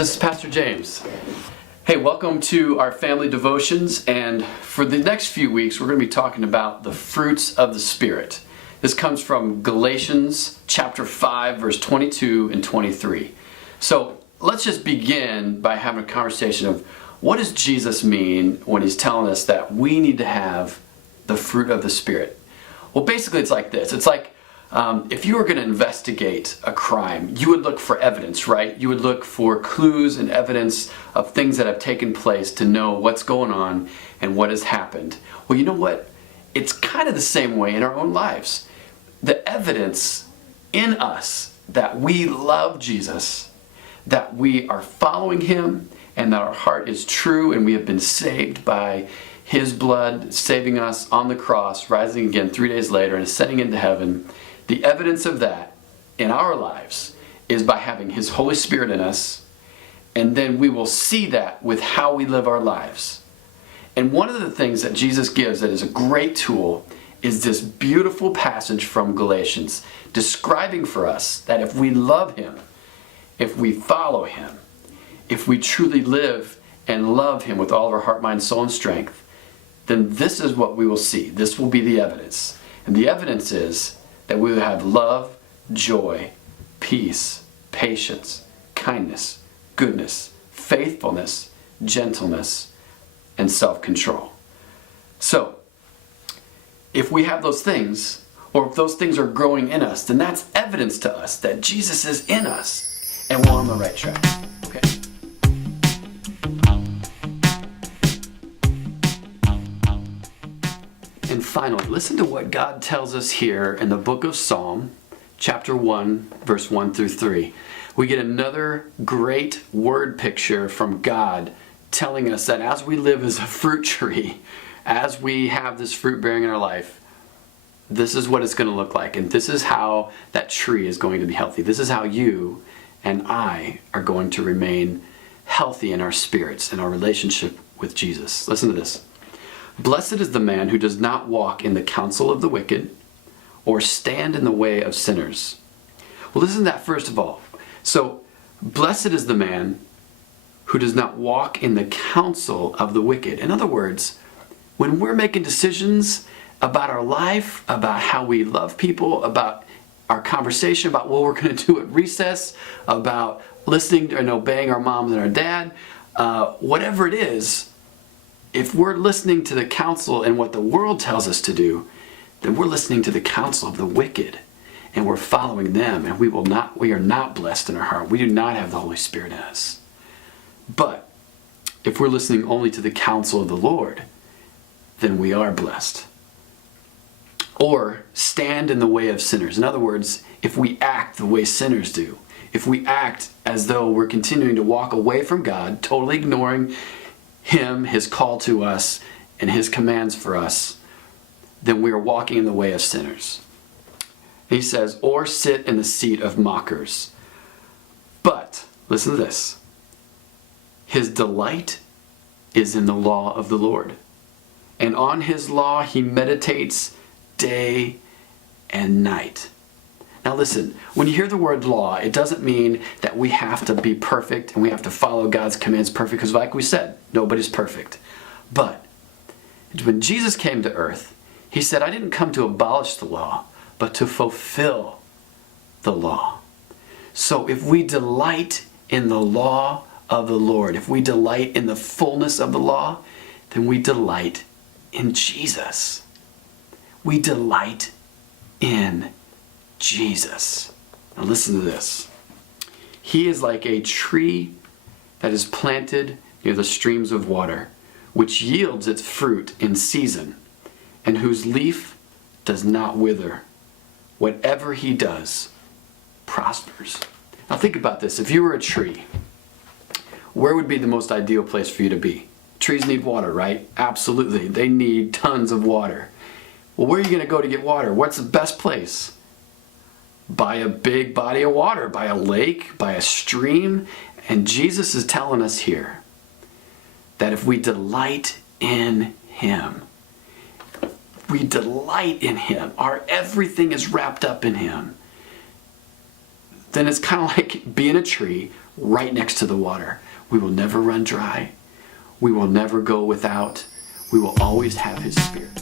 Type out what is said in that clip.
This is Pastor James. Hey, welcome to our family devotions, and for the next few weeks we're going to be talking about the fruits of the Spirit. This comes from Galatians chapter 5 verse 22 and 23. So let's just begin by having a conversation of what does Jesus mean when he's telling us that we need to have the fruit of the Spirit. Well, basically it's like this. It's like if you were going to investigate a crime, you would look for evidence, right? You would look for clues and evidence of things that have taken place to know what's going on and what has happened. Well, you know what? It's kind of the same way in our own lives. The evidence in us that we love Jesus, that we are following him, and that our heart is true and we have been saved by his blood, saving us on the cross, rising again 3 days later and ascending into heaven. The evidence of that in our lives is by having his Holy Spirit in us, and then we will see that with how we live our lives. And one of the things that Jesus gives that is a great tool is this beautiful passage from Galatians describing for us that if we love him, if we follow him, if we truly live and love him with all of our heart, mind, soul, and strength, then this is what we will see. This will be the evidence. And the evidence is that we will have love, joy, peace, patience, kindness, goodness, faithfulness, gentleness, and self-control. So, if we have those things, or if those things are growing in us, then that's evidence to us that Jesus is in us and we're on the right track. Okay? And finally, listen to what God tells us here in the book of Psalm, chapter 1, verse 1 through 3. We get another great word picture from God telling us that as we live as a fruit tree, as we have this fruit bearing in our life, this is what it's going to look like. And this is how that tree is going to be healthy. This is how you and I are going to remain healthy in our spirits and our relationship with Jesus. Listen to this. Blessed is the man who does not walk in the counsel of the wicked or stand in the way of sinners. Well, listen to that first of all. So, blessed is the man who does not walk in the counsel of the wicked. In other words, when we're making decisions about our life, about how we love people, about our conversation, about what we're going to do at recess, about listening and obeying our mom and our dad, whatever it is, if we're listening to the counsel and what the world tells us to do, then we're listening to the counsel of the wicked and we're following them, and we are not blessed in our heart. We do not have the Holy Spirit in us. But if we're listening only to the counsel of the Lord, then we are blessed. Or stand in the way of sinners. In other words, if we act the way sinners do, if we act as though we're continuing to walk away from God, totally ignoring him, his call to us, and his commands for us, then we are walking in the way of sinners. He says, or sit in the seat of mockers. But, listen to this, his delight is in the law of the Lord, and on his law he meditates day and night. Now listen, when you hear the word law, it doesn't mean that we have to be perfect and we have to follow God's commands perfect, because like we said, nobody's perfect. But when Jesus came to earth, he said, I didn't come to abolish the law, but to fulfill the law. So if we delight in the law of the Lord, if we delight in the fullness of the law, then we delight in Jesus. We delight in Jesus. Now listen to this. He is like a tree that is planted near the streams of water, which yields its fruit in season, and whose leaf does not wither. Whatever he does prospers. Now think about this. If you were a tree, where would be the most ideal place for you to be? Trees need water, right? Absolutely. They need tons of water. Well, where are you going to go to get water? What's the best place? By a big body of water, by a lake, by a stream. And Jesus is telling us here that if we delight in him, we delight in him, our everything is wrapped up in him, then it's kind of like being a tree right next to the water. We will never run dry. We will never go without. We will always have His Spirit.